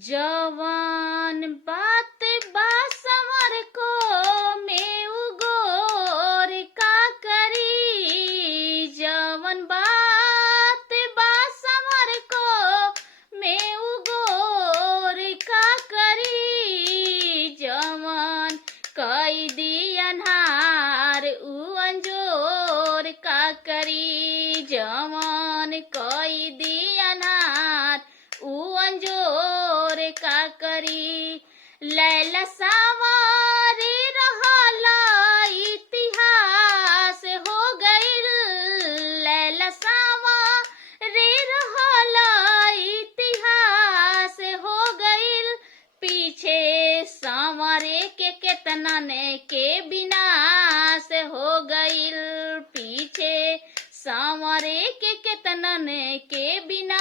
जवान बात बा समर को में उगोर का करी। जवान बात बा समर को में उगोर का करी। जवान कई दी अन्हार उ अंजोर का करी। जवान कई दी अन्हार उ अंजोर का करी। लैला सवारी रहला इतिहास हो गइल। लैला सवारी रहला इतिहास हो गइल। पीछे संवरे के केतनन के विनाश हो गइल। पीछे संवरे के केतनन के विनाश